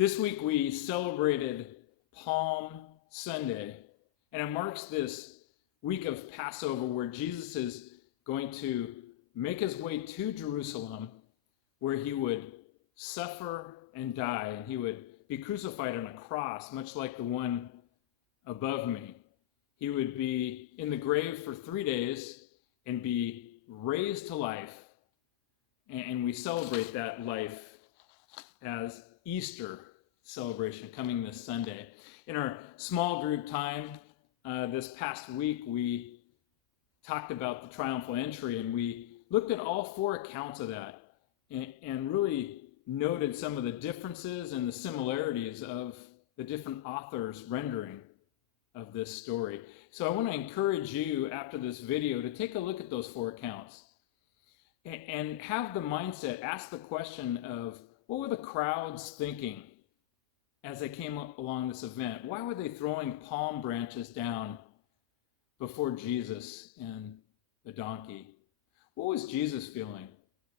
This week we celebrated Palm Sunday, and it marks this week of Passover where Jesus is going to make his way to Jerusalem, where he would suffer and die, and he would be crucified on a cross, much like the one above me. He would be in the grave for 3 days and be raised to life, and we celebrate that life as Easter celebration coming this Sunday. In our small group time this past week, we talked about the triumphal entry, and we looked at all 4 accounts of that and really noted some of the differences and the similarities of the different authors' rendering of this story. So I want to encourage you after this video to take a look at those 4 accounts and have the mindset, ask the question of, what were the crowds thinking as they came along this event? Why were they throwing palm branches down before Jesus and the donkey? What was Jesus feeling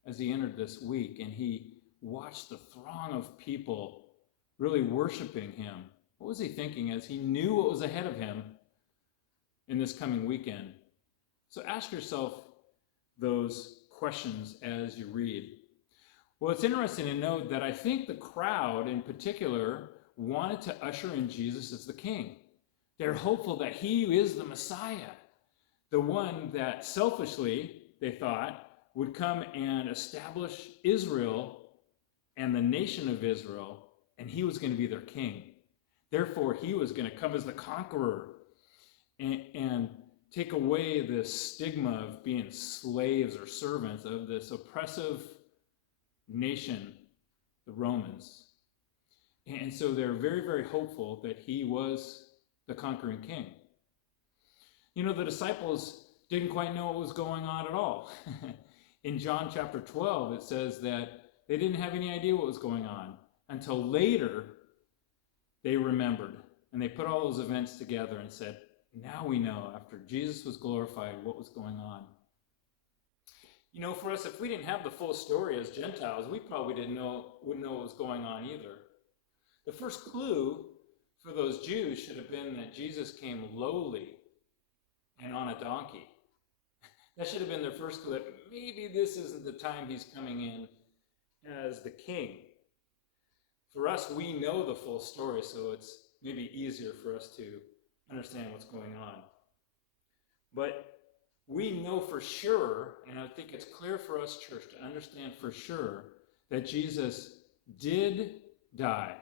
as he entered this week and he watched the throng of people really worshiping him? What was he thinking as he knew what was ahead of him in this coming weekend? So ask yourself those questions as you read. Well, it's interesting to note that I think the crowd in particular wanted to usher in Jesus as the king. They're hopeful that he is the Messiah, the one that selfishly, they thought, would come and establish Israel and the nation of Israel, and he was going to be their king. Therefore, he was going to come as the conqueror and take away this stigma of being slaves or servants of this oppressive nation, the Romans. And so they're very, very hopeful that he was the conquering king. You know, the disciples didn't quite know what was going on at all. In John chapter 12, it says that they didn't have any idea what was going on until later they remembered. And they put all those events together and said, now we know, after Jesus was glorified, what was going on. You know, for us, if we didn't have the full story as Gentiles, we probably wouldn't know what was going on either. The first clue for those Jews should have been that Jesus came lowly and on a donkey. That should have been their first clue, that maybe this isn't the time he's coming in as the king. For us, we know the full story, so it's maybe easier for us to understand what's going on. But we know for sure, and I think it's clear for us, church, to understand for sure that Jesus did die,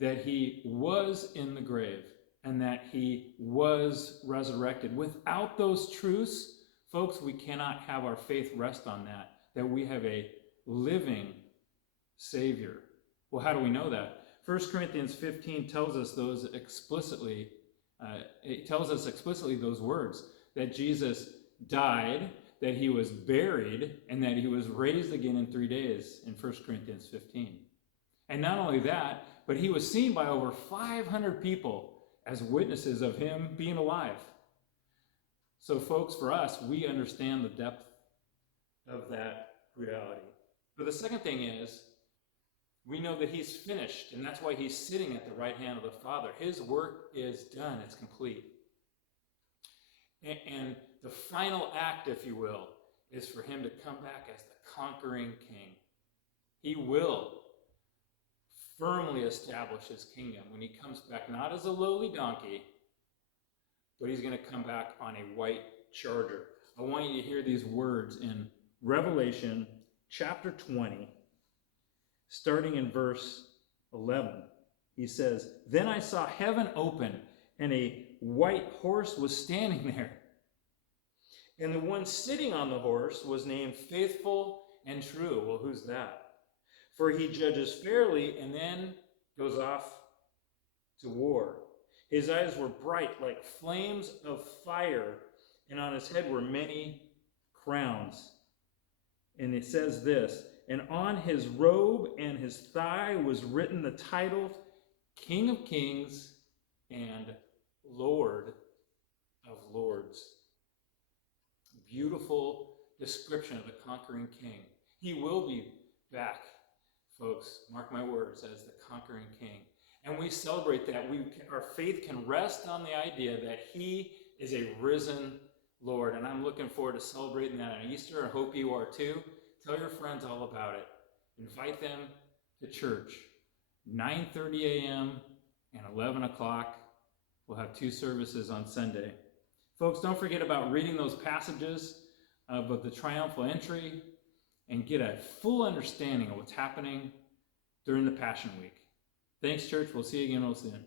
that he was in the grave, and that he was resurrected. Without those truths, folks, we cannot have our faith rest on that we have a living Savior. Well, how do we know that? 1 Corinthians 15 tells us those explicitly. It tells us explicitly those words, that Jesus died, that he was buried, and that he was raised again in 3 days in 1 Corinthians 15. And not only that, but he was seen by over 500 people as witnesses of him being alive. So folks, for us, we understand the depth of that reality. But the second thing is, we know that he's finished, and that's why he's sitting at the right hand of the Father. His work is done, it's complete. And the final act, if you will, is for him to come back as the conquering king. He will firmly establish his kingdom when he comes back, not as a lowly donkey, but he's going to come back on a white charger. I want you to hear these words in Revelation chapter 20, starting in verse 11. He says, "Then I saw heaven open, and a white horse was standing there. And the one sitting on the horse was named Faithful and True." Well, who's that? "For he judges fairly and then goes off to war. His eyes were bright like flames of fire, and on his head were many crowns." And it says this, "And on his robe and his thigh was written the title, King of Kings and Lord of Lords." Beautiful description of the conquering king. He will be back, folks, mark my words, as the conquering king. And we celebrate that. Our faith can rest on the idea that he is a risen Lord. And I'm looking forward to celebrating that on Easter. I hope you are too. Tell your friends all about it. Invite them to church. 9:30 a.m. and 11 o'clock. We'll have 2 services on Sunday. Folks, don't forget about reading those passages of the triumphal entry and get a full understanding of what's happening during the Passion Week. Thanks, church. We'll see you again real soon.